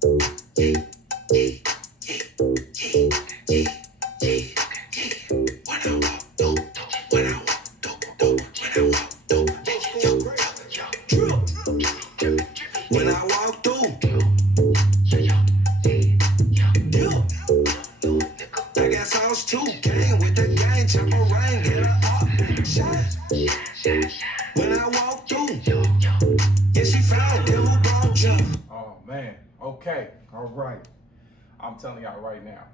When I walk through, I got sauce too. Gang with the gang, chopper rain, get her up, shot. When I walk through, yeah, she found them who brought you. Oh man, okay, all right. I'm telling y'all right now,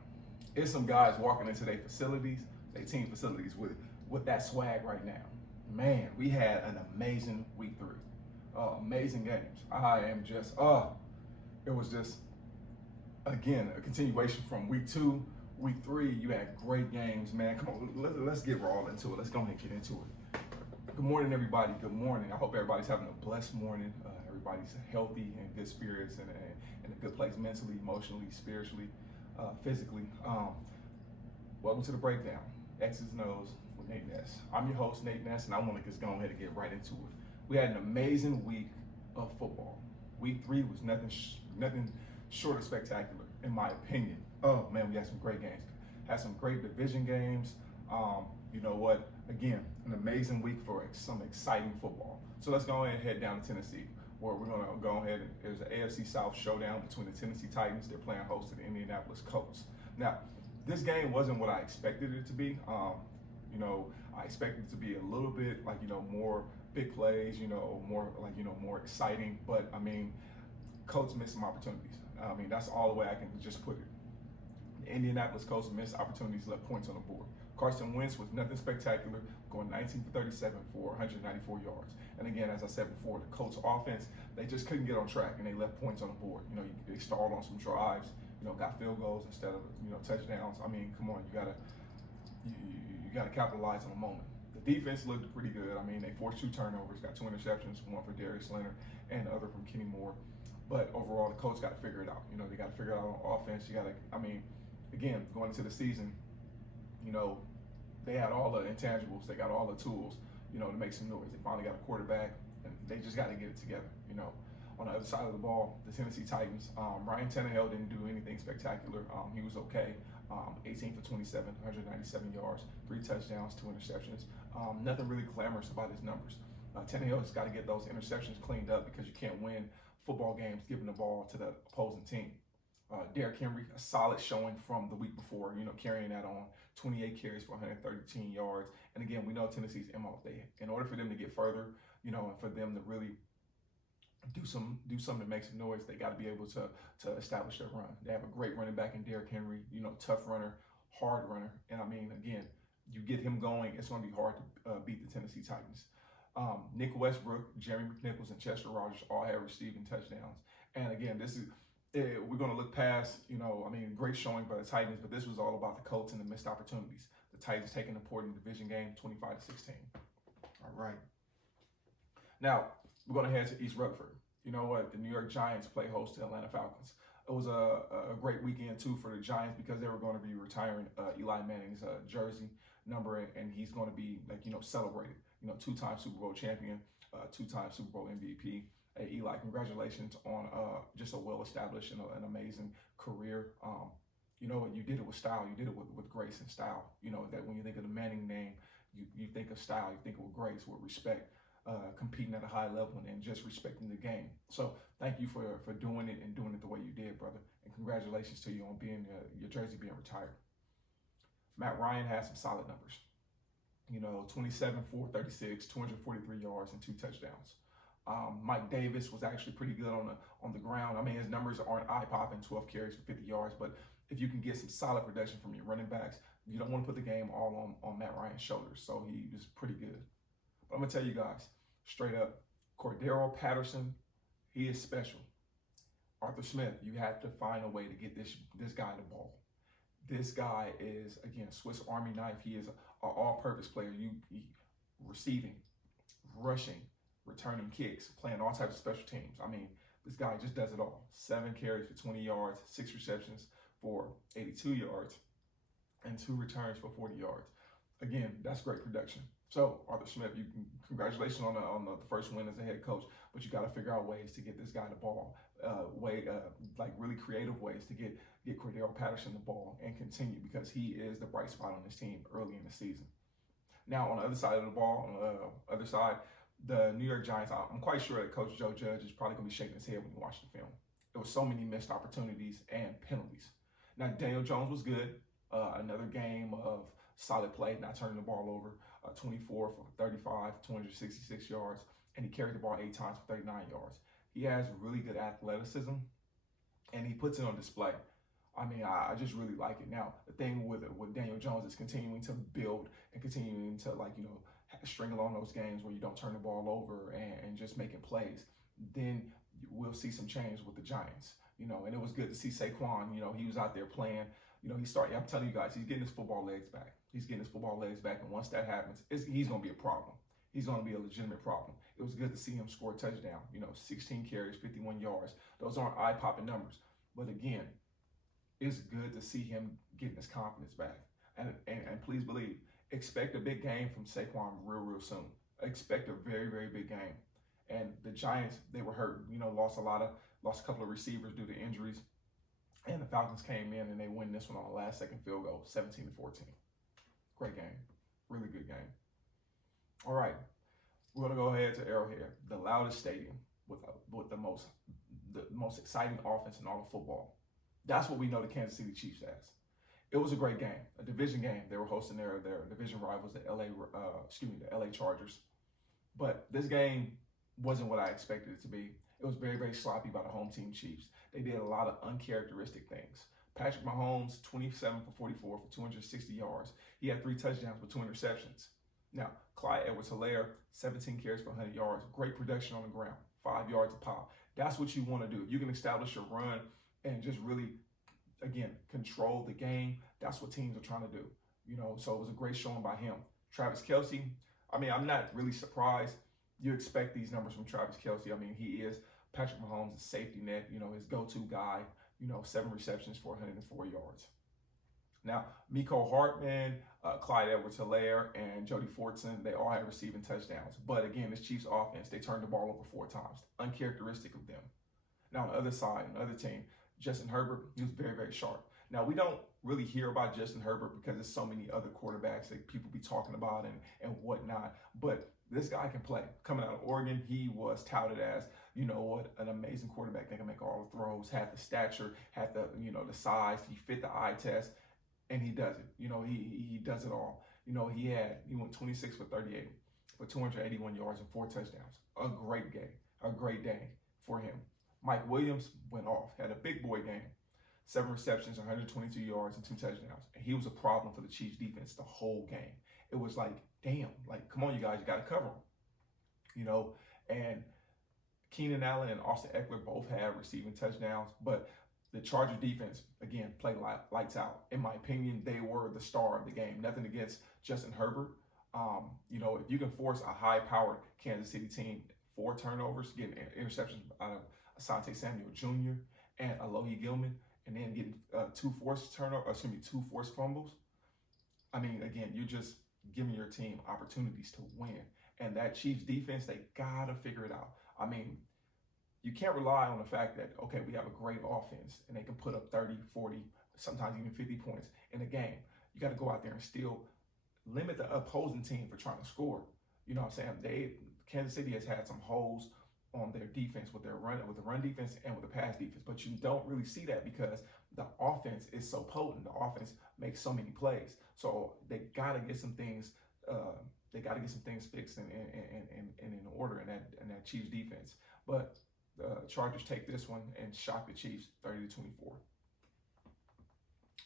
it's some guys walking into their facilities, their team facilities with that swag right now. Man, we had an amazing week 3. Amazing games. I am just, it was just, again, a continuation from week 2. Week 3, you had great games, man. Come on, let's get raw into it. Let's go ahead and get into it. Good morning, everybody. Good morning. I hope everybody's having a blessed morning. Everybody's healthy and good spirits and in a good place mentally, emotionally, spiritually, physically. Welcome to the breakdown. X's and O's with Nate Ness. I'm your host, Nate Ness, and I want to just go ahead and get right into it. We had an amazing week of football. Week 3 was nothing short of spectacular, in my opinion. Oh man, we had some great games. Had some great division games. You know what? Again, an amazing week for some exciting football. So let's go ahead and head down to Tennessee, where we're going to go ahead and there's an AFC South showdown between the Tennessee Titans. They're playing host to the Indianapolis Colts. Now, this game wasn't what I expected it to be. You know, I expected it to be a little bit like, more big plays, more exciting. But I mean, Colts missed some opportunities. I mean, that's all the way I can just put it. The Indianapolis Colts missed opportunities, left points on the board. Carson Wentz was nothing spectacular, going 19 for 37 for 194 yards. And again, as I said before, the Colts offense, they just couldn't get on track and they left points on the board. They stalled on some drives, got field goals instead of, touchdowns. I mean, come on, you gotta capitalize on the moment. The defense looked pretty good. I mean, they forced 2 turnovers, got 2 interceptions, one for Darius Leonard and the other from Kenny Moore. But overall, the Colts got to figure it out. They got to figure it out on offense. Again, going into the season, they had all the intangibles. They got all the tools, to make some noise. They finally got a quarterback, and they just got to get it together. On the other side of the ball, the Tennessee Titans, Ryan Tannehill didn't do anything spectacular. He was okay. 18 for 27, 197 yards, 3 touchdowns, 2 interceptions. Nothing really glamorous about his numbers. Tannehill has got to get those interceptions cleaned up because you can't win football games giving the ball to the opposing team. Derrick Henry, a solid showing from the week before, carrying that on. 28 carries for 113 yards. And again, we know Tennessee's MO. In order for them to get further, and for them to really do something to make some noise, they got to be able to establish their run. They have a great running back in Derrick Henry, tough runner, hard runner. And I mean, again, you get him going, it's going to be hard to beat the Tennessee Titans. Nick Westbrook, Jeremy McNichols, and Chester Rogers all have receiving touchdowns. And again, we're going to look past, great showing by the Titans, but this was all about the Colts and the missed opportunities. The Titans taking an important division game, 25-16. All right. Now, we're going to head to East Rutherford. You know what? The New York Giants play host to Atlanta Falcons. It was a great weekend, too, for the Giants because they were going to be retiring Eli Manning's jersey number, and he's going to be, celebrated. 2-time Super Bowl champion, 2-time Super Bowl MVP. Hey, Eli, congratulations on just a well-established and an amazing career. You did it with style. You did it with grace and style. That when you think of the Manning name, you think of style, you think of grace, with respect, competing at a high level and just respecting the game. So thank you for doing it and doing it the way you did, brother. And congratulations to you on being your jersey being retired. Matt Ryan had some solid numbers. 27 for 36, 243 yards, and 2 touchdowns. Mike Davis was actually pretty good on the ground. I mean, his numbers aren't eye-popping, 12 carries for 50 yards, but if you can get some solid production from your running backs, you don't want to put the game all on Matt Ryan's shoulders. So he was pretty good. But I'm going to tell you guys, straight up, Cordero Patterson, he is special. Arthur Smith, you have to find a way to get this guy the ball. This guy is, again, Swiss Army knife. He is an all-purpose player. Receiving, rushing, returning kicks, playing all types of special teams. I mean, this guy just does it all. 7 carries for 20 yards, 6 receptions for 82 yards, and 2 returns for 40 yards. Again, that's great production. So, Arthur Smith, congratulations on the first win as a head coach. but you got to figure out ways to get this guy the ball, like really creative ways to get Cordero Patterson the ball and continue, because he is the bright spot on this team early in the season. Now, on the other side of the ball, on the other side, the New York Giants, I'm quite sure that Coach Joe Judge is probably going to be shaking his head when you watch the film. There were so many missed opportunities and penalties. Now, Daniel Jones was good. Another game of solid play, not turning the ball over, 24 for 35, 266 yards, and he carried the ball 8 times for 39 yards. He has really good athleticism, and he puts it on display. I mean, I just really like it. Now, the thing with Daniel Jones is continuing to build and continuing to, string along those games where you don't turn the ball over and just making plays. Then we'll see some change with the Giants, and it was good to see Saquon, he was out there playing. I'm telling you guys, he's getting his football legs back. He's getting his football legs back, and once that happens, he's going to be a problem. He's going to be a legitimate problem. It was good to see him score a touchdown, 16 carries, 51 yards. Those aren't eye-popping numbers. But again, it's good to see him getting his confidence back. And please believe, expect a big game from Saquon real soon. Expect a very, very big game. And the Giants, they were hurt, lost a couple of receivers due to injuries. And the Falcons came in and they win this one on a last-second field goal, 17-14. Great game. Really good game. All right. We're going to go ahead to Arrowhead, the loudest stadium with the most exciting offense in all of football. That's what we know the Kansas City Chiefs as. It was a great game, a division game. They were hosting their division rivals, the LA Chargers. But this game wasn't what I expected it to be. It was very, very sloppy by the home team Chiefs. They did a lot of uncharacteristic things. Patrick Mahomes, 27 for 44 for 260 yards. He had 3 touchdowns with 2 interceptions. Now, Clyde Edwards-Helaire, 17 carries for 100 yards. Great production on the ground, 5 yards a pop. That's what you want to do. If you can establish your run and just really, again, control the game, that's what teams are trying to do. So it was a great showing by him. Travis Kelce, I'm not really surprised. You expect these numbers from Travis Kelce. He is Patrick Mahomes' safety net, his go-to guy, 7 receptions for 104 yards. Now, Mecole Hardman, Clyde Edwards-Helaire, and Jody Fortson, they all had receiving touchdowns. But again, this Chiefs offense, they turned the ball over 4 times. Uncharacteristic of them. Now, on the other side, on the other team, Justin Herbert, he was very, very sharp. Now, we don't really hear about Justin Herbert because there's so many other quarterbacks that people be talking about and whatnot. But this guy can play. Coming out of Oregon, he was touted as, an amazing quarterback. They can make all the throws, had the stature, had the, the size. He fit the eye test, and he does it. He does it all. He went 26 for 38 for 281 yards and 4 touchdowns. A great day for him. Mike Williams went off, had a big boy game. 7 receptions, 122 yards, and 2 touchdowns. And he was a problem for the Chiefs defense the whole game. It was like, damn, come on, you guys, you got to cover him. And Keenan Allen and Austin Eckler both had receiving touchdowns, but the Charger defense, again, played lights out. In my opinion, they were the star of the game. Nothing against Justin Herbert. If you can force a high-powered Kansas City team 4 turnovers, getting interceptions out of Asante Samuel Jr. and Alohi Gilman, and then getting 2 forced fumbles. Again, you're just giving your team opportunities to win. And that Chiefs defense, they got to figure it out. You can't rely on the fact that, okay, we have a great offense and they can put up 30, 40, sometimes even 50 points in a game. You got to go out there and still limit the opposing team for trying to score. You know what I'm saying? Kansas City has had some holes on their defense with the run defense and with the pass defense, but you don't really see that because the offense is so potent. The offense makes so many plays, so they gotta get some things. They gotta get some things fixed and in order in that Chiefs defense. But the Chargers take this one and shock the Chiefs 30-24.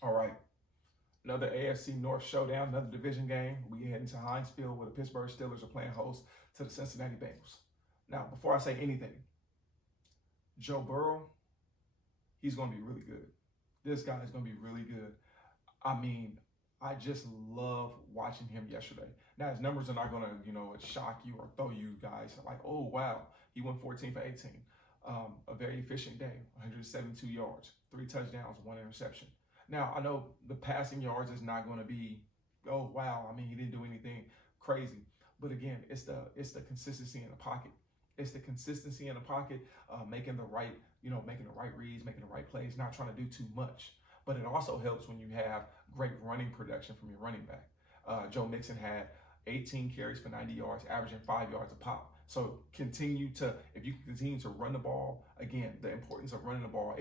All right, another AFC North showdown, another division game. We head into Heinz Field where the Pittsburgh Steelers are playing host to the Cincinnati Bengals. Now, before I say anything, Joe Burrow, he's going to be really good. This guy is going to be really good. I just love watching him yesterday. Now, his numbers are not going to, shock you or throw you guys like, oh, wow, he went 14 for 18. A very efficient day, 172 yards, 3 touchdowns, 1 interception. Now, I know the passing yards is not going to be, oh, wow, he didn't do anything crazy. But again, it's the consistency in the pocket. It's the consistency in the pocket, making the right, making the right reads, making the right plays, not trying to do too much. But it also helps when you have great running production from your running back. Joe Mixon had 18 carries for 90 yards, averaging 5 yards a pop. So if you can continue to run the ball, again, the importance of running the ball,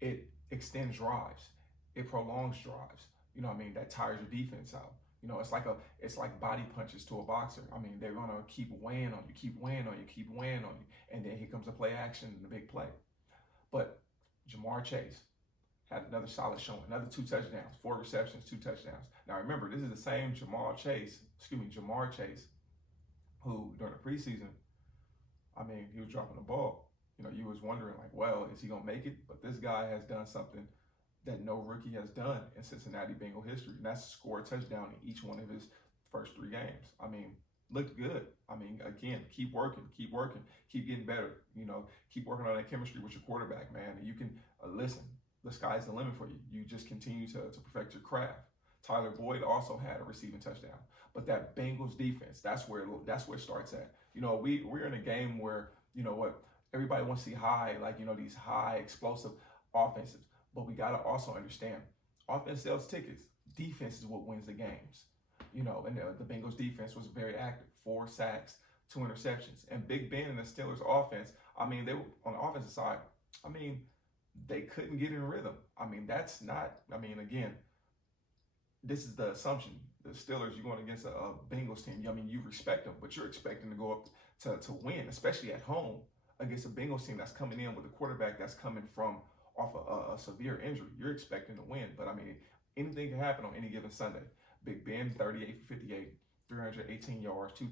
it extends drives, it prolongs drives. That tires your defense out. It's like body punches to a boxer. They're gonna keep weighing on you, keep weighing on you, keep weighing on you, and then here comes the play action and the big play. But Jamar Chase had another solid showing, another 2 touchdowns, 4 receptions, 2 touchdowns. Now remember, this is the same Jamar Chase, who during the preseason, he was dropping the ball. You was wondering like, well, is he gonna make it? But this guy has done something that no rookie has done in Cincinnati Bengal history, and that's score a touchdown in each one of his first 3 games. Looked good. Again, keep working, keep getting better. Keep working on that chemistry with your quarterback, man. And you can listen. The sky's the limit for you. You just continue to perfect your craft. Tyler Boyd also had a receiving touchdown, but that Bengals defense, that's where it starts at. We're in a game where everybody wants to see these high explosive offenses, but we got to also understand offense sells tickets. Defense is what wins the games. And the Bengals defense was very active, 4 sacks, 2 interceptions, and Big Ben and the Steelers offense. They were on the offensive side. They couldn't get in rhythm. That's not, again, this is the assumption. The Steelers, you're going against a Bengals team. You respect them, but you're expecting to go up to win, especially at home against a Bengals team that's coming in with a quarterback that's coming from off a severe injury. You're expecting to win, but anything can happen on any given Sunday. Big Ben, 38 for 58, 318 yards, 1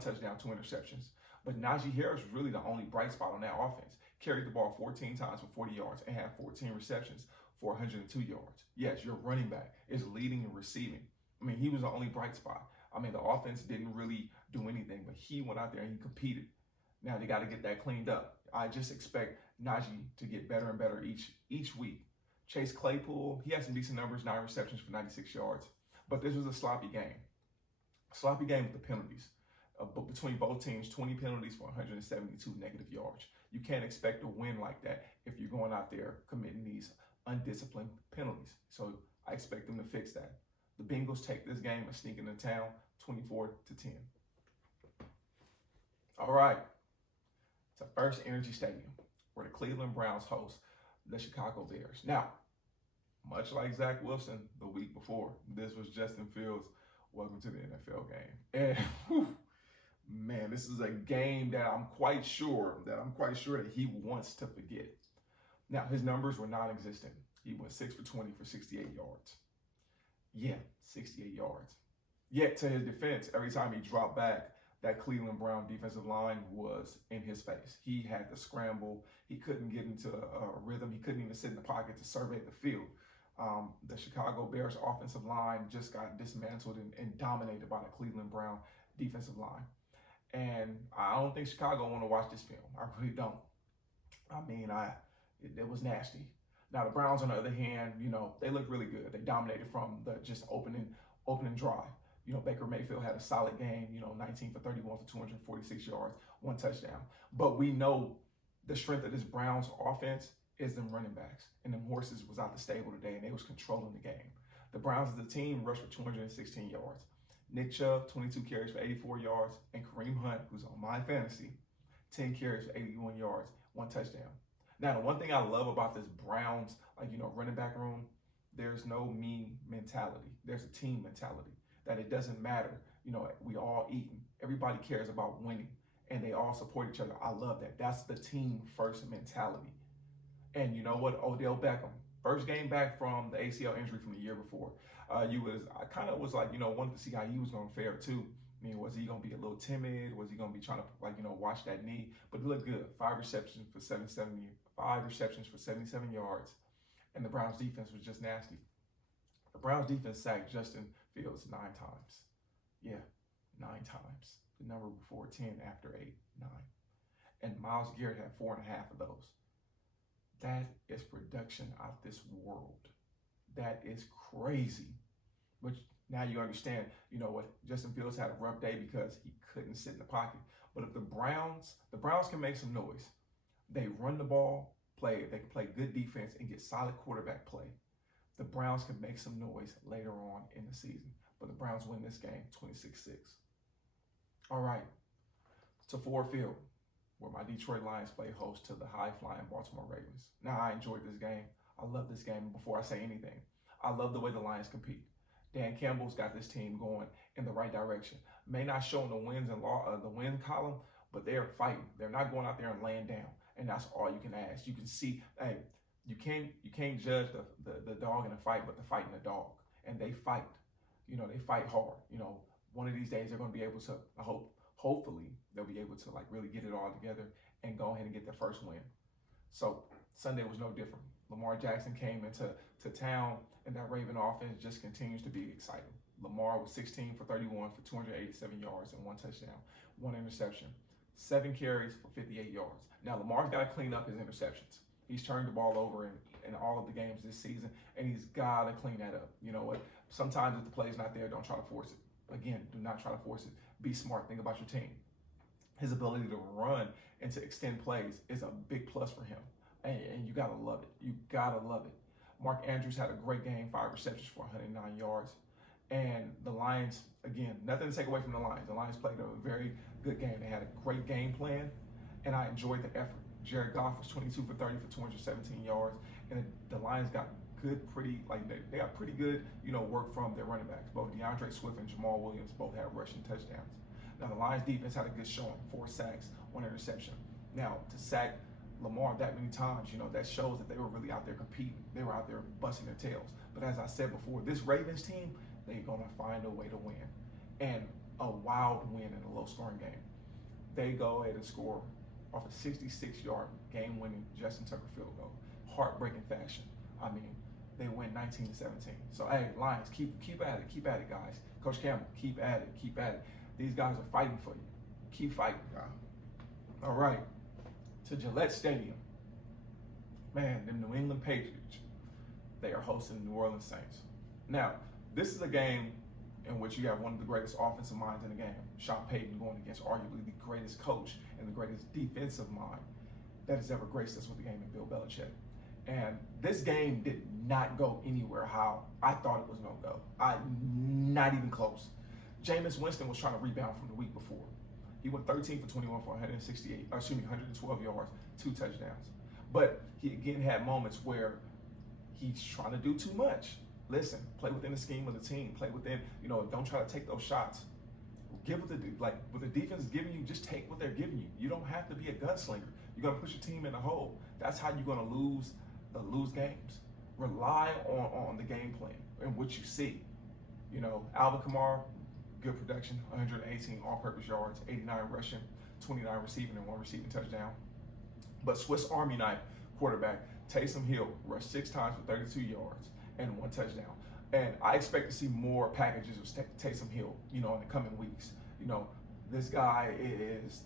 touchdown, 2 interceptions. But Najee Harris was really the only bright spot on that offense. Carried the ball 14 times for 40 yards and had 14 receptions for 102 yards. Yes, your running back is leading and receiving. He was the only bright spot. The offense didn't really do anything, but he went out there and he competed. Now they got to get that cleaned up. I just expect Najee to get better and better each week. Chase Claypool, he had some decent numbers, 9 receptions for 96 yards. But this was a sloppy game. Sloppy game with the penalties. But between both teams, 20 penalties for 172 negative yards. You can't expect a win like that if you're going out there committing these undisciplined penalties. So I expect them to fix that. The Bengals take this game and sneak into town 24-10. All right. It's the First Energy Stadium where the Cleveland Browns host the Chicago Bears. Now, much like Zach Wilson the week before, this was Justin Fields' welcome to the NFL game. And man, this is a game that I'm quite sure that he wants to forget. Now, his numbers were non-existent. He went 6 for 20 for 68 yards. Yeah, 68 yards. Yet, to his defense, every time he dropped back, that Cleveland Brown defensive line was in his face. He had to scramble. He couldn't get into a rhythm. He couldn't even sit in the pocket to survey the field. The Chicago Bears offensive line just got dismantled and dominated by the Cleveland Brown defensive line. And I don't think Chicago want to watch this film. I really don't. It was nasty. Now, the Browns, on the other hand, they looked really good. They dominated from the just opening drive. Baker Mayfield had a solid game, 19 for 31 for 246 yards, 1 touchdown. But we know the strength of this Browns offense is them running backs. And them horses was out the stable today, and they was controlling the game. The Browns as a team rushed for 216 yards. Nick Chubb, 22 carries for 84 yards, and Kareem Hunt, who's on my fantasy, 10 carries for 81 yards, 1 touchdown. Now, the one thing I love about this Browns, running back room, there's no me mentality. There's a team mentality. That it doesn't matter, we all eating. Everybody cares about winning, and they all support each other. I love that. That's the team first mentality. And you know what? Odell Beckham, first game back from the ACL injury from the year before. I kind of was wanted to see how he was going to fare too. Was he going to be a little timid? Was he going to be trying to watch that knee? But he looked good. 5 receptions for 77 yards, and the Browns defense was just nasty. The Browns defense sacked Justin Fields 9 times. Yeah, 9 times. The number before 10, after 8, 9. And Myles Garrett had 4.5 of those. That is production out this world. That is crazy. But now you understand, what Justin Fields had a rough day because he couldn't sit in the pocket. But if the Browns can make some noise. They run the ball, they can play good defense and get solid quarterback play. The Browns can make some noise later on in the season. But the Browns win this game 26-6. All right, to Ford Field, where my Detroit Lions play host to the high-flying Baltimore Ravens. Now, I enjoyed this game. I love this game. Before I say anything, I love the way the Lions compete. Dan Campbell's got this team going in the right direction. May not show in the wins and the win column, but they're fighting. They're not going out there and laying down, and that's all you can ask. You can see, hey, you can't judge the dog in a fight, but the fight in the dog, and they fight. You know, they fight hard. You know, one of these days they're going to be able to. Hopefully, they'll be able to like really get it all together and go ahead and get their first win. So Sunday was no different. Lamar Jackson came into town, and that Raven offense just continues to be exciting. Lamar was 16 for 31 for 287 yards and 1 touchdown, 1 interception, 7 carries for 58 yards. Now, Lamar's got to clean up his interceptions. He's turned the ball over in all of the games this season, and he's got to clean that up. You know what? Sometimes if the play's not there, don't try to force it. Again, do not try to force it. Be smart. Think about your team. His ability to run and to extend plays is a big plus for him. And you got to love it. You got to love it. Mark Andrews had a great game, 5 receptions for 109 yards. And the Lions, again, nothing to take away from the Lions. The Lions played a very good game. They had a great game plan, and I enjoyed the effort. Jared Goff was 22 for 30 for 217 yards. And the Lions got they got pretty good, work from their running backs. Both DeAndre Swift and Jamal Williams both had rushing touchdowns. Now, the Lions defense had a good showing, 4 sacks, 1 interception. Now, to sack Lamar that many times, that shows that they were really out there competing. They were out there busting their tails. But as I said before, this Ravens team, they're going to find a way to win. And a wild win in a low-scoring game. They go ahead and score off a 66-yard game-winning Justin Tucker field goal. Heartbreaking fashion. I mean, they win 19-17. So, hey, Lions, keep at it, guys. Coach Campbell, keep at it. These guys are fighting for you. Keep fighting, guys. All right, to Gillette Stadium. Man, the New England Patriots, they are hosting the New Orleans Saints. Now, this is a game in which you have one of the greatest offensive minds in the game, Sean Payton, going against arguably the greatest coach and the greatest defensive mind that has ever graced us with the game in Bill Belichick. And this game did not go anywhere how I thought it was going to go. Not even close. Jameis Winston was trying to rebound from the week before. He went 13 for 21 for 112 yards, 2 touchdowns. But he again had moments where he's trying to do too much. Listen, play within the scheme of the team. Play within, don't try to take those shots. Give what the defense is giving you, just take what they're giving you. You don't have to be a gunslinger. You're going to push your team in the hole. That's how you're going to lose games. Rely on the game plan and what you see. Alvin Kamara, good production, 118 all-purpose yards, 89 rushing, 29 receiving, and 1 receiving touchdown. But Swiss Army knife quarterback Taysom Hill rushed 6 times for 32 yards and 1 touchdown. And I expect to see more packages of Taysom Hill, in the coming weeks. This guy is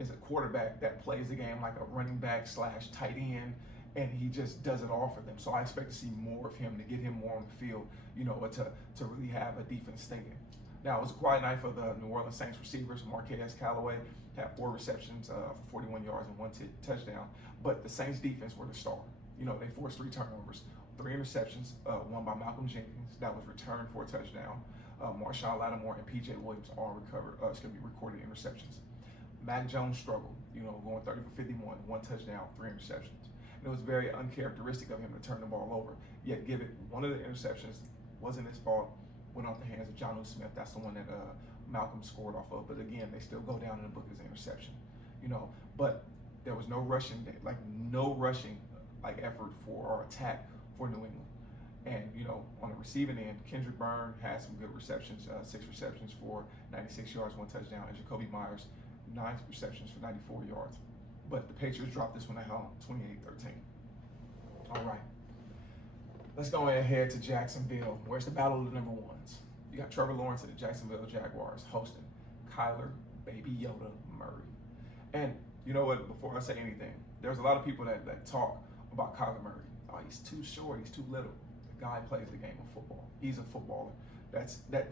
a quarterback that plays the game like a running back / tight end, and he just does it all for them. So I expect to see more of him, to get him more on the field, to really have a defense thinking. Now, it was a quiet night for the New Orleans Saints receivers. Marquez Callaway had 4 receptions for 41 yards and 1 touchdown. But the Saints defense were the star. They forced 3 turnovers, 3 interceptions, one by Malcolm Jenkins that was returned for a touchdown. Marshawn Lattimore and P.J. Williams all recorded interceptions. Mac Jones struggled, going 30 for 51, 1 touchdown, 3 interceptions. And it was very uncharacteristic of him to turn the ball over. Yet, give it one of the interceptions wasn't his fault. Went off the hands of Jonnu Smith. That's the one that Malcolm scored off of. But again, they still go down in the book as an interception. But there was no rushing effort or attack for New England. And on the receiving end, Kendrick Byrne had some good receptions, 6 receptions for 96 yards, 1 touchdown, and Jacoby Myers, 9 receptions for 94 yards. But the Patriots dropped this one at home, 28-13. All right. Let's go ahead to Jacksonville, where it's the battle of the number ones. You got Trevor Lawrence and the Jacksonville Jaguars hosting Kyler Baby Yoda Murray. And you know what, before I say anything, there's a lot of people that talk about Kyler Murray. Oh, he's too short, he's too little. The guy plays the game of football. He's a footballer.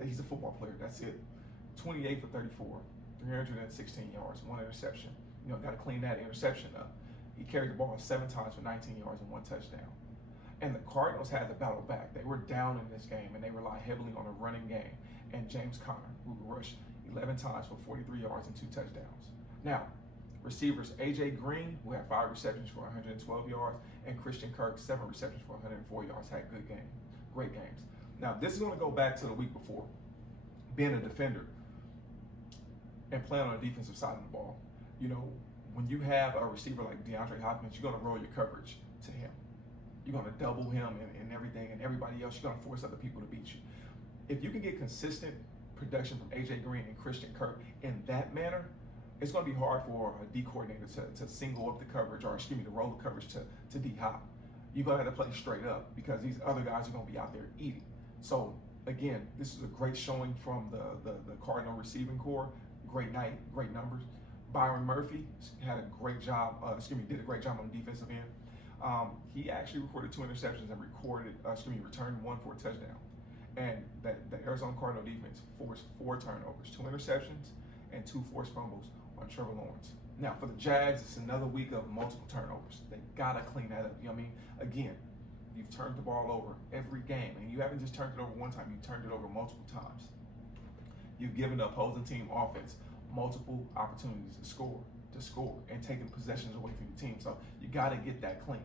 He's a football player, that's it. 28 for 34, 316 yards, 1 interception. Got to clean that interception up. He carried the ball 7 times for 19 yards and 1 touchdown. And the Cardinals had to battle back. They were down in this game, and they relied heavily on a running game and James Conner, who rushed 11 times for 43 yards and 2 touchdowns. Now, receivers A.J. Green, who had 5 receptions for 112 yards, and Christian Kirk, 7 receptions for 104 yards, had great games. Now, this is going to go back to the week before. Being a defender and playing on the defensive side of the ball. When you have a receiver like DeAndre Hopkins, you're going to roll your coverage to him. You're going to double him and everything, and everybody else, you're going to force other people to beat you. If you can get consistent production from A.J. Green and Christian Kirk in that manner, it's going to be hard for a D coordinator to single up the coverage, or to roll the coverage to D Hop. You're going to have to play straight up because these other guys are going to be out there eating. So, again, this is a great showing from the Cardinal receiving corps. Great night, great numbers. Byron Murphy had a great job, did a great job on the defensive end. He actually recorded 2 interceptions and returned 1 for a touchdown. And the Arizona Cardinal defense forced 4 turnovers, 2 interceptions, and 2 forced fumbles on Trevor Lawrence. Now, for the Jags, it's another week of multiple turnovers. They got to clean that up. Again, you've turned the ball over every game, and you haven't just turned it over one time, you turned it over multiple times. You've given the opposing team offense multiple opportunities to score, and taking possessions away from your team. So you got to get that clean.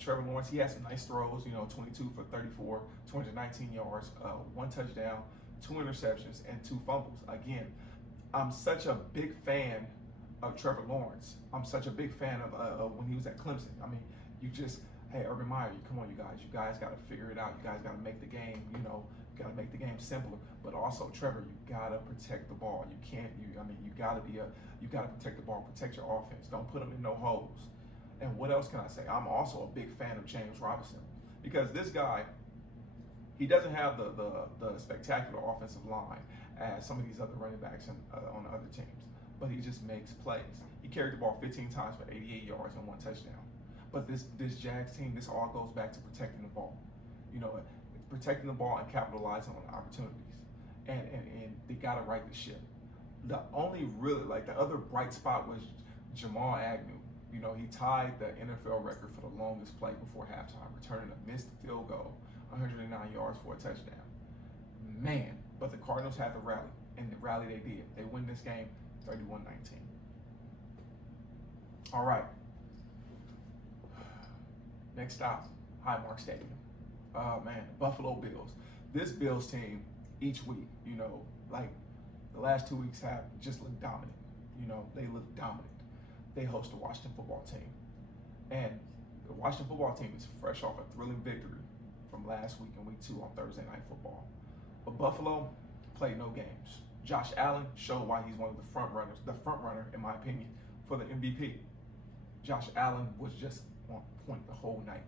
Trevor Lawrence, he had some nice throws, 22 for 34, 219 yards, 1 touchdown, 2 interceptions, and 2 fumbles. Again, I'm such a big fan of Trevor Lawrence. I'm such a big fan of when he was at Clemson. Hey, Urban Meyer, come on, you guys got to figure it out. You guys got to make the game, got to make the game simpler. But also, Trevor, you got to protect the ball. You got to protect the ball, protect your offense. Don't put them in no holes. And what else can I say? I'm also a big fan of James Robinson because this guy, he doesn't have the spectacular offensive line as some of these other running backs on the other teams, but he just makes plays. He carried the ball 15 times for 88 yards and 1 touchdown. But this Jags team, this all goes back to protecting the ball. Protecting the ball and capitalizing on the opportunities. And they got to right the ship. The only really, the other bright spot was Jamal Agnew. He tied the NFL record for the longest play before halftime, returning a missed field goal, 109 yards for a touchdown. Man, but the Cardinals had to rally, and the rally they did. They win this game 31-19. All right. Next stop, Highmark Stadium. Buffalo Bills. This Bills team, each week, the last 2 weeks have just looked dominant. They look dominant. They host the Washington football team. And the Washington football team is fresh off a thrilling victory from last week in week 2 on Thursday Night Football. But Buffalo played no games. Josh Allen showed why he's one of the front runner, in my opinion, for the MVP. Josh Allen was just on point the whole night.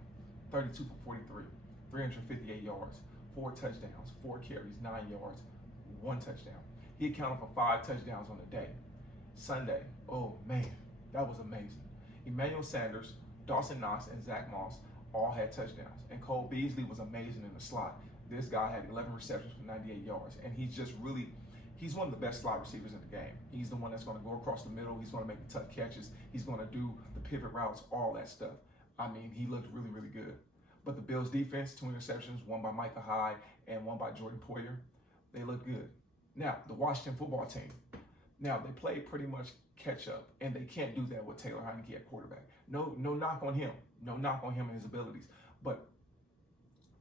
32 for 43, 358 yards, 4 touchdowns, 4 carries, 9 yards, 1 touchdown. He accounted for 5 touchdowns on the day. Sunday, oh man, that was amazing. Emmanuel Sanders, Dawson Knox, and Zach Moss all had touchdowns. And Cole Beasley was amazing in the slot. This guy had 11 receptions for 98 yards. And he's one of the best slot receivers in the game. He's the one that's going to go across the middle. He's going to make the tough catches. He's going to do the pivot routes, all that stuff. He looked really, really good. But the Bills defense, 2 interceptions, 1 by Micah Hyde and 1 by Jordan Poyer. They look good. Now, the Washington football team. Now, they played pretty much catch up, and they can't do that with Taylor Heineke at quarterback. No knock on him. No knock on him and his abilities. But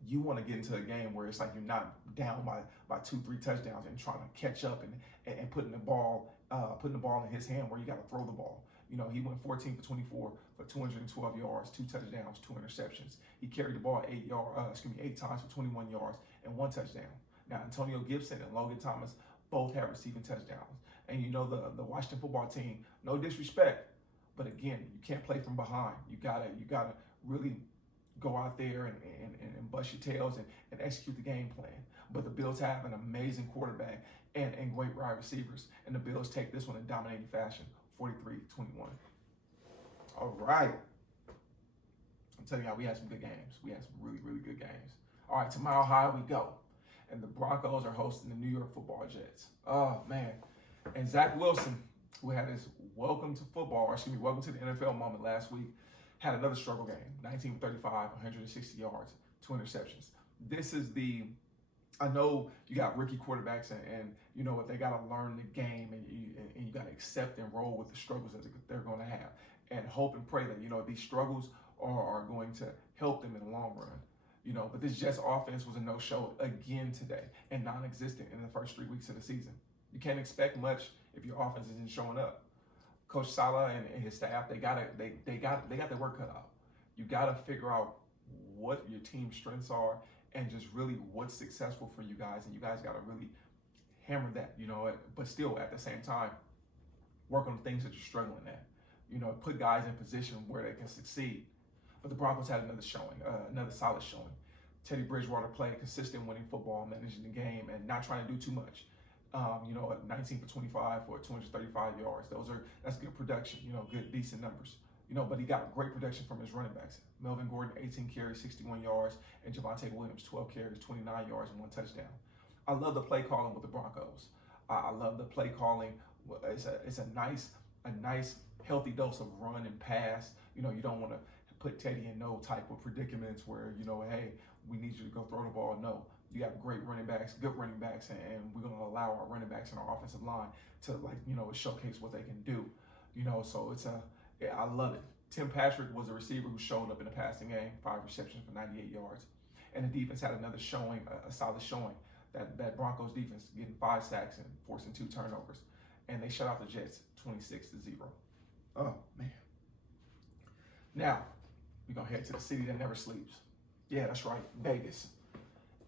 you want to get into a game where it's like you're not down by 2-3 touchdowns and trying to catch up and putting the ball in his hand where you got to throw the ball. He went 14 for 24 for 212 yards, 2 touchdowns, 2 interceptions. He carried the ball 8 times for 21 yards and 1 touchdown. Now, Antonio Gibson and Logan Thomas both have receiving touchdowns. And the Washington football team, no disrespect, but again, you can't play from behind. You gotta really go out there and bust your tails and execute the game plan. But the Bills have an amazing quarterback and great wide receivers. And the Bills take this one in dominating fashion, 43-21. All right. I'm telling y'all, we had some good games. We had some really, really good games. All right, to Mile High we go. And the Broncos are hosting the New York Football Jets. Oh, man. And Zach Wilson, who had his welcome to football, or excuse me, welcome to the NFL moment last week, had another struggle game. 19 for 35, 160 yards, 2 interceptions. This is I know you got rookie quarterbacks, and you know what, they got to learn the game, and you got to accept and roll with the struggles that they're going to have, and hope and pray that, you know, these struggles are going to help them in the long run. You know, but this Jets offense was a no-show again today and non-existent in the first 3 weeks of the season. You can't expect much if your offense isn't showing up. Coach Salah and his staff, they got their work cut out. You got to figure out what your team's strengths are and just really what's successful for you guys, and you guys got to really hammer that, you know, but still at the same time work on the things that you're struggling at. You know, put guys in position where they can succeed. But the Broncos had another solid showing. Teddy Bridgewater played consistent winning football, managing the game, and not trying to do too much. 19 for 25 for 235 yards. That's good production. You know, good, decent numbers. You know, but he got great production from his running backs. Melvin Gordon, 18 carries, 61 yards, and Javonte Williams, 12 carries, 29 yards, and 1 touchdown. I love the play calling with the Broncos. I love the play calling. It's a nice, healthy dose of run and pass. You know, you don't want to put Teddy in no type of predicaments where, you know, hey, we need you to go throw the ball. No, you got great running backs, good running backs, and we're going to allow our running backs and our offensive line to, like, you know, showcase what they can do. You know, so I love it. Tim Patrick was a receiver who showed up in the passing game, 5 receptions for 98 yards. And the defense had another showing, a solid showing. That Broncos defense getting 5 sacks and forcing 2 turnovers. And they shut out the Jets 26-0. Oh, man. Now, we're going to head to the city that never sleeps. Yeah, that's right, Vegas.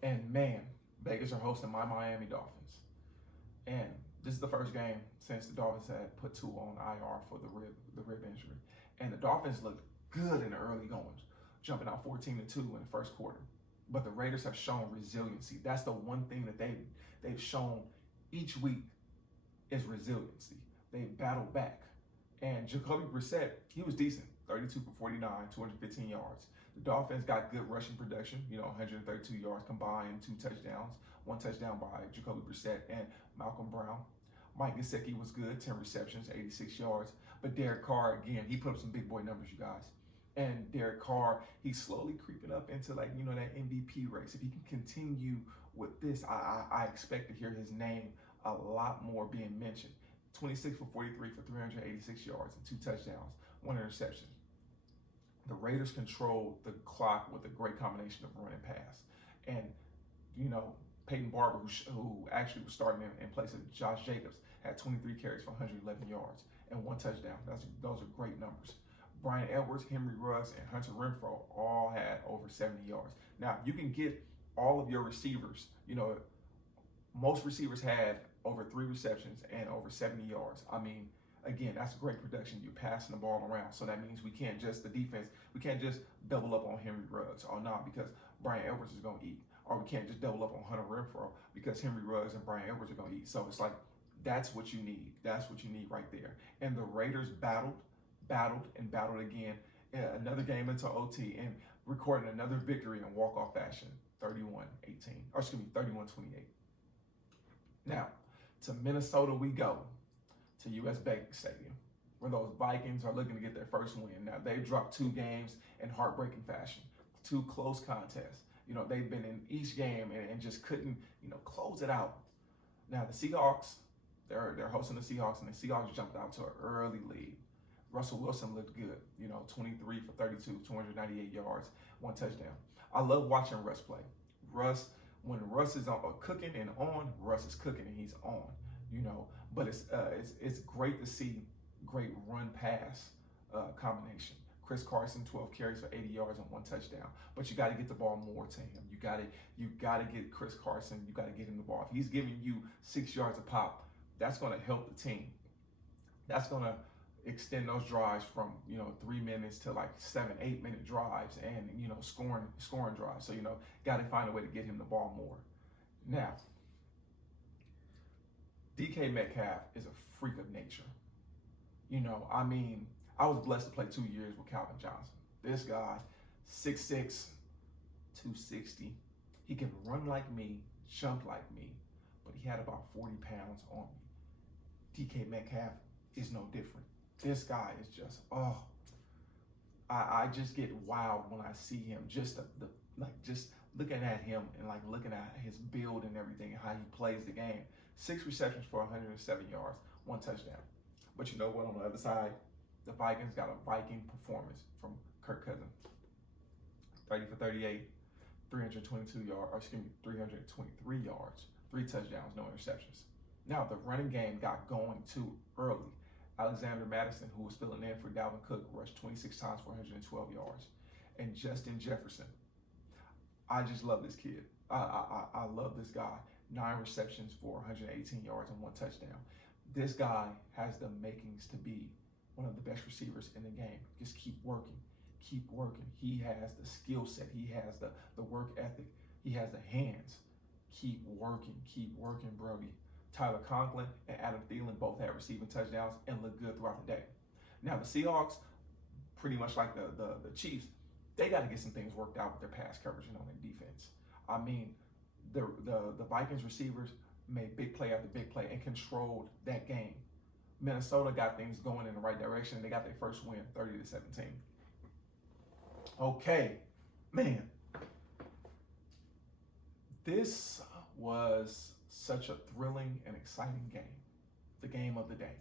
And man, Vegas are hosting my Miami Dolphins. And this is the first game since the Dolphins had put Tua on IR for the rib injury. And the Dolphins looked good in the early goings, jumping out 14-2 in the first quarter. But the Raiders have shown resiliency. That's the one thing that they've shown each week is resiliency. They battled back. And Jacoby Brissett, he was decent, 32 for 49, 215 yards. The Dolphins got good rushing production, you know, 132 yards combined, 2 touchdowns, 1 touchdown by Jacoby Brissett and Malcolm Brown. Mike Gesicki was good, 10 receptions, 86 yards. But Derek Carr, again, he put up some big boy numbers, you guys. And Derek Carr, he's slowly creeping up into, like, you know, that MVP race. If he can continue with this, I expect to hear his name a lot more being mentioned. 26 for 43 for 386 yards and 2 touchdowns, 1 interception. The Raiders controlled the clock with a great combination of run and pass. And, you know, Peyton Barber, who actually was starting in place of Josh Jacobs, had 23 carries for 111 yards and 1 touchdown. Those are great numbers. Brian Edwards, Henry Ruggs, and Hunter Renfrow all had over 70 yards. Now, you can get all of your receivers. You know, most receivers had over 3 receptions and over 70 yards. I mean, again, that's great production. You're passing the ball around. So that means the defense, we can't just double up on Henry Ruggs. Or not, because Brian Edwards is going to eat. Or we can't just double up on Hunter Renfrow because Henry Ruggs and Brian Edwards are going to eat. So it's like, that's what you need. That's what you need right there. And the Raiders battled again. Another game into OT and recording another victory in walk-off fashion, 31-28. Now, to Minnesota we go, to U.S. Bank Stadium, where those Vikings are looking to get their first win. Now, they've dropped 2 games in heartbreaking fashion, 2 close contests. You know, they've been in each game and just couldn't, you know, close it out. Now, the Seahawks, they're hosting the Seahawks, and the Seahawks jumped out to an early lead. Russell Wilson looked good, you know, 23 for 32, 298 yards, 1 touchdown. I love watching Russ play. When Russ is cooking and on, Russ is cooking and he's on, you know. But it's great to see great run-pass combination. Chris Carson, 12 carries for 80 yards and 1 touchdown. But you got to get the ball more to him. You got to get Chris Carson. You got to get him the ball. If he's giving you 6 yards a pop, that's going to help the team. That's going to extend those drives from, you know, 3 minutes to like 7-8 minute drives, and, you know, scoring drives. So, you know, got to find a way to get him the ball more. Now, DK Metcalf is a freak of nature. You know, I mean, I was blessed to play 2 years with Calvin Johnson. This guy, 6'6", 260. He can run like me, jump like me, but he had about 40 pounds on me. DK Metcalf is no different. This guy is just, oh, I just get wild when I see him. Just just looking at him and like looking at his build and everything and how he plays the game. 6 receptions for 107 yards, 1 touchdown. But you know what? On the other side, the Vikings got a Viking performance from Kirk Cousins. 30 for 38, 322 yards, or excuse me, 323 yards, 3 touchdowns, no interceptions. Now the running game got going too early. Alexander Madison, who was filling in for Dalvin Cook, rushed 26 times for 112 yards. And Justin Jefferson, I just love this kid. I love this guy. 9 receptions for 118 yards and 1 touchdown. This guy has the makings to be one of the best receivers in the game. Just keep working. Keep working. He has the skill set. He has the work ethic. He has the hands. Keep working. Keep working, Brody. Tyler Conklin and Adam Thielen both had receiving touchdowns and looked good throughout the day. Now, the Seahawks, pretty much like the Chiefs, they got to get some things worked out with their pass coverage and on their defense. I mean, the Vikings receivers made big play after big play and controlled that game. Minnesota got things going in the right direction. They got their first win, 30-17. Okay, man. This was such a thrilling and exciting game. The game of the day.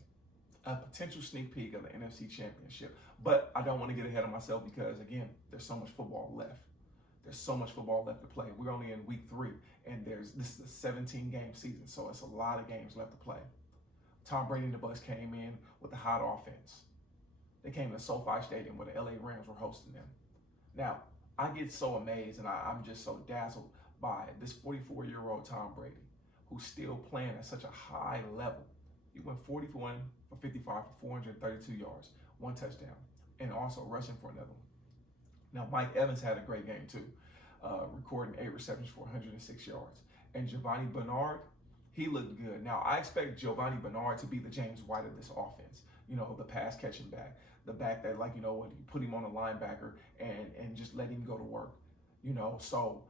A potential sneak peek of the NFC Championship. But I don't want to get ahead of myself because, again, there's so much football left. There's so much football left to play. We're only in week 3, and this is a 17-game season, so it's a lot of games left to play. Tom Brady and the Bucs came in with a hot offense. They came to SoFi Stadium where the LA Rams were hosting them. Now, I get so amazed and I'm just so dazzled by this 44-year-old Tom Brady who's still playing at such a high level. He went 41 for 55 for 432 yards, 1 touchdown, and also rushing for another one. Now, Mike Evans had a great game too, recording 8 receptions for 106 yards. And Giovanni Bernard, he looked good. Now, I expect Giovanni Bernard to be the James White of this offense. You know, the pass catching back, the back that, like, you know, when you put him on a linebacker and just let him go to work. You know, so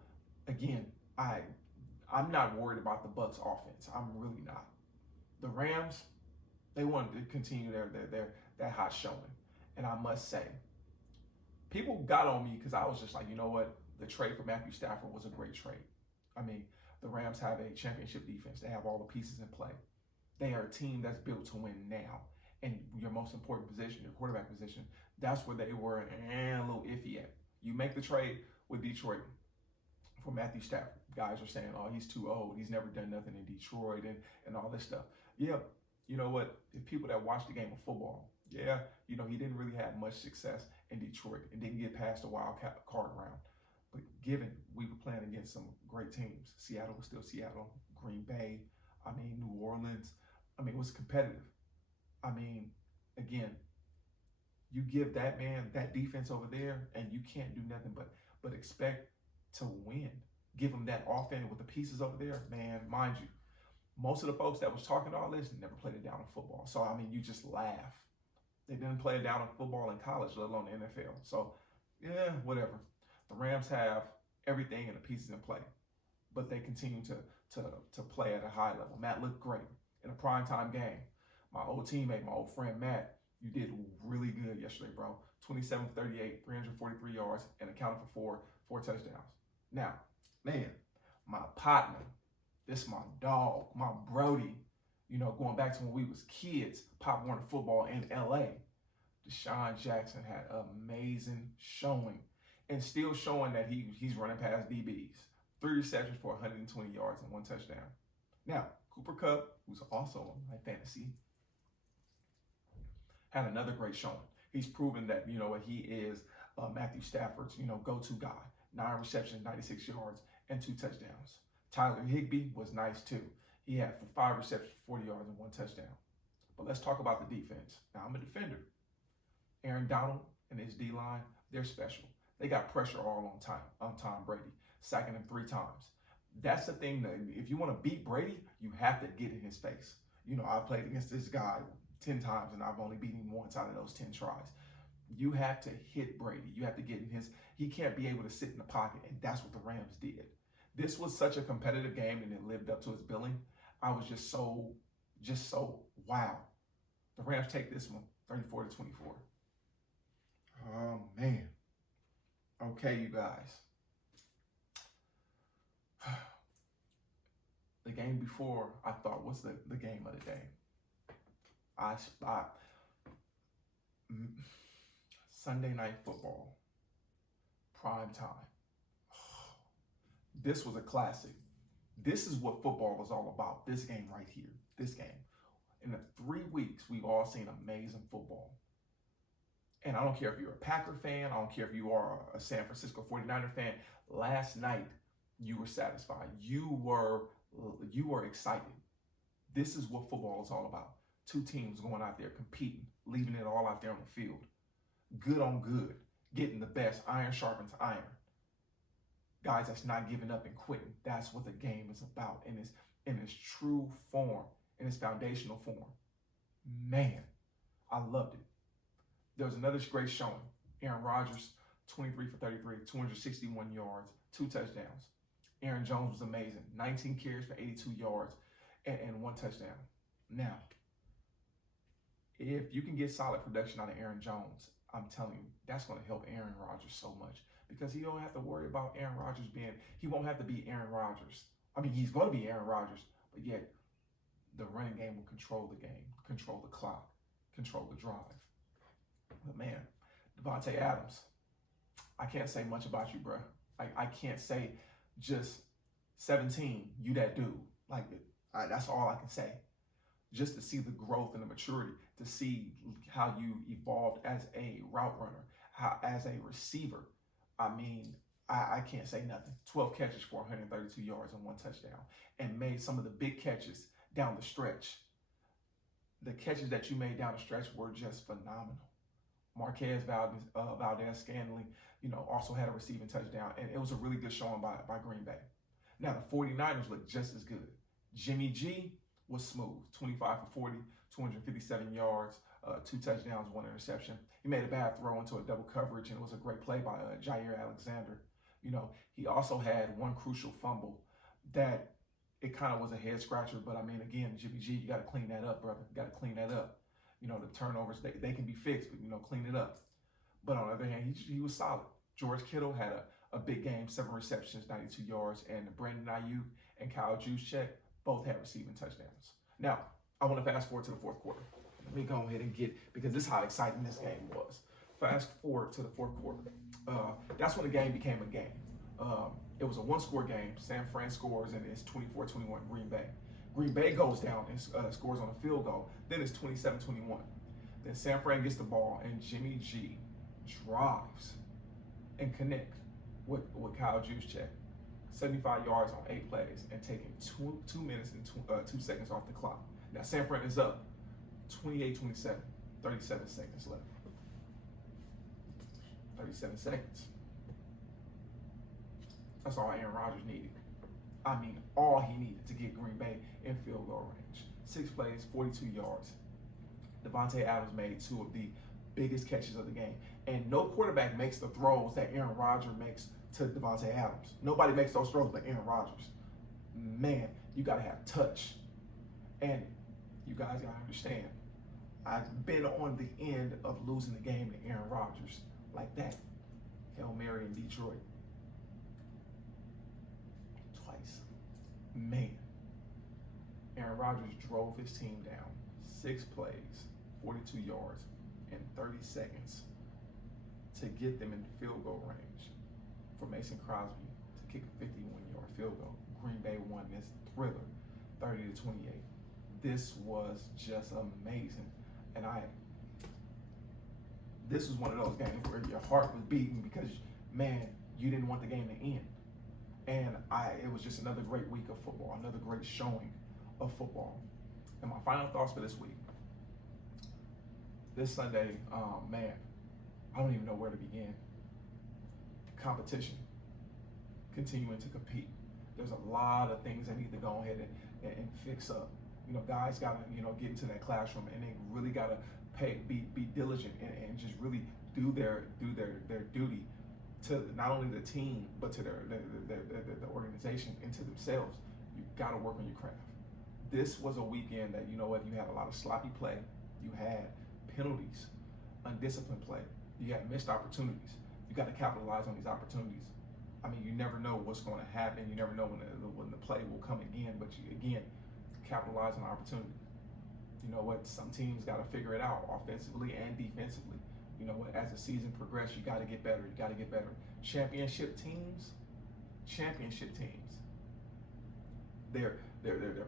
again, I'm not worried about the Bucs offense. I'm really not. The Rams, they wanted to continue their hot showing. And I must say, people got on me because I was just like, you know what? The trade for Matthew Stafford was a great trade. I mean, the Rams have a championship defense. They have all the pieces in play. They are a team that's built to win now. And your most important position, your quarterback position, that's where they were a little iffy at. You make the trade with Detroit for Matthew Stafford. Guys are saying, oh, he's too old. He's never done nothing in Detroit and all this stuff. Yeah, you know what? If people that watch the game of football, yeah, you know, he didn't really have much success in Detroit and didn't get past the wild card round. But given we were playing against some great teams, Seattle was still Seattle, Green Bay, New Orleans, it was competitive. Again, you give that man that defense over there and you can't do nothing but expect to win. Give him that offense with the pieces over there, man, mind you, most of the folks that was talking all this never played it down in football. So, you just laugh. They didn't play it down in football in college, let alone the NFL. So, yeah, whatever. The Rams have everything and the pieces in play, but they continue to play at a high level. Matt looked great in a primetime game. My old teammate, my old friend Matt, you did really good yesterday, bro. 27 for 38, 343 yards, and accounted for four touchdowns. Now, man, my partner, this my dog, my Brody, you know, going back to when we was kids, Pop Warner football in LA. Deshaun Jackson had an amazing showing and still showing that he's running past DBs. 3 receptions for 120 yards and 1 touchdown. Now, Cooper Kupp, who's also on my fantasy, had another great showing. He's proven that, you know what, he is Matthew Stafford's, you know, go-to guy. 9 receptions, 96 yards, and 2 touchdowns. Tyler Higbee was nice too. He had 5 receptions, 40 yards, and 1 touchdown. But let's talk about the defense. Now, I'm a defender. Aaron Donald and his D-line, they're special. They got pressure all on Tom Brady, sacking him 3 times. That's the thing that if you want to beat Brady, you have to get in his face. You know, I played against this guy 10 times, and I've only beaten him once out of those 10 tries. You have to hit Brady. You have to get in his, he can't be able to sit in the pocket, and that's what the Rams did. This was such a competitive game, and it lived up to its billing. I was just so just so wow. The Rams take this one 34-24. Oh man. Okay, you guys. The game before I thought was the game of the day. I spot Sunday Night Football, prime time. This was a classic. This is what football is all about. This game right here. This game. In the 3 weeks, we've all seen amazing football. And I don't care if you're a Packer fan. I don't care if you are a San Francisco 49er fan. Last night, you were satisfied. You were excited. This is what football is all about. Two teams going out there competing, leaving it all out there on the field. Good on good, getting the best. Iron sharpens iron. Guys, that's not giving up and quitting. That's what the game is about in its true form, in its foundational form. Man, I loved it. There was another great showing. Aaron Rodgers, 23 for 33, 261 yards, 2 touchdowns. Aaron Jones was amazing. 19 carries for 82 yards and 1 touchdown. Now, if you can get solid production out of Aaron Jones, I'm telling you, that's going to help Aaron Rodgers so much because he don't have to worry about Aaron Rodgers he won't have to be Aaron Rodgers. I mean, he's going to be Aaron Rodgers, but yet the running game will control the game, control the clock, control the drive. But man, Davante Adams, I can't say much about you, bro. I can't say just 17, you that dude. That's all I can say. Just to see the growth and the maturity, to see how you evolved as a route runner, as a receiver. I mean, I can't say nothing. 12 catches for 132 yards and 1 touchdown, and made some of the big catches down the stretch. The catches that you made down the stretch were just phenomenal. Marquez Valdez-Scantling, also had a receiving touchdown, and it was a really good showing by Green Bay. Now, the 49ers looked just as good. Jimmy G was smooth, 25 for 40, 257 yards, 2 touchdowns, 1 interception. He made a bad throw into a double coverage, and it was a great play by Jair Alexander. He also had 1 crucial fumble that it kind of was a head scratcher, but I mean, again, Jimmy G, you got to clean that up, brother. You got to clean that up. The turnovers, they can be fixed, but, clean it up. But on the other hand, he was solid. George Kittle had a big game, 7 receptions, 92 yards, and Brandon Ayuk and Kyle Juszczyk both had receiving touchdowns. Now, I want to fast forward to the 4th quarter. Let me go ahead and because this is how exciting this game was. Fast forward to the 4th quarter. That's when the game became a game. It was a 1-score game. San Fran scores, and it's 24-21 Green Bay. Green Bay goes down and scores on a field goal. Then it's 27-21. Then San Fran gets the ball, and Jimmy G drives and connects with Kyle Juszczyk. 75 yards on 8 plays and taking 2 minutes and 2 seconds off the clock. Now San Fran is up 28-27, 37 seconds left. 37 seconds. That's all Aaron Rodgers needed. I mean, all he needed to get Green Bay in field goal range. 6 plays, 42 yards. Davante Adams made 2 of the biggest catches of the game. And no quarterback makes the throws that Aaron Rodgers makes to Davante Adams. Nobody makes those throws but Aaron Rodgers. Man, you got to have touch. And you guys got to understand, I've been on the end of losing the game to Aaron Rodgers like that. Hail Mary in Detroit. Twice. Man. Aaron Rodgers drove his team down. 6 plays, 42 yards, and 30 seconds to get them in field goal range for Mason Crosby to kick a 51-yard field goal. Green Bay won this thriller, 30-28. This was just amazing. And this was one of those games where your heart was beating because, man, you didn't want the game to end. And it was just another great week of football, another great showing of football. And my final thoughts for this week. This Sunday, man, I don't even know where to begin. Competition, continuing to compete. There's a lot of things I need to go ahead and fix up. Guys got to, get into that classroom, and they really got to be diligent and just really do their duty to not only the team, but to the organization and to themselves. You got to work on your craft. this was a weekend that, you know what, you had a lot of sloppy play, you had penalties, undisciplined play, you had missed opportunities. You got to capitalize on these opportunities. I mean, you never know what's going to happen. You never know when the play will come again, but you, again, capitalize on opportunities. You know what, some teams got to figure it out offensively and defensively. You know what, as the season progresses, you got to get better. You got to get better. Championship teams, they're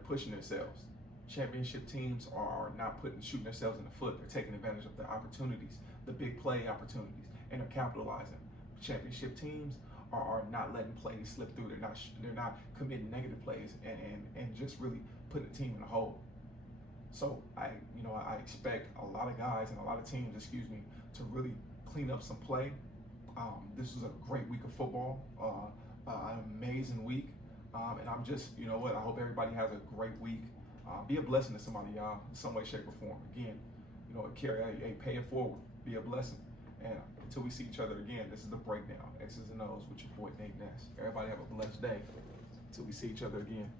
pushing themselves. Championship teams are not shooting themselves in the foot. They're taking advantage of the opportunities, the big play opportunities, and they're capitalizing. Championship teams are not letting plays slip through. They're not committing negative plays and just really putting the team in a hole. So I expect a lot of guys and a lot of teams, to really clean up some play. This was a great week of football, an amazing week, and I'm just, I hope everybody has a great week. Be a blessing to somebody, y'all, in some way, shape, or form. Again, carry pay it forward. Be a blessing. And until we see each other again, this is the Breakdown, X's and O's with your boy Nate Ness. Everybody have a blessed day until we see each other again.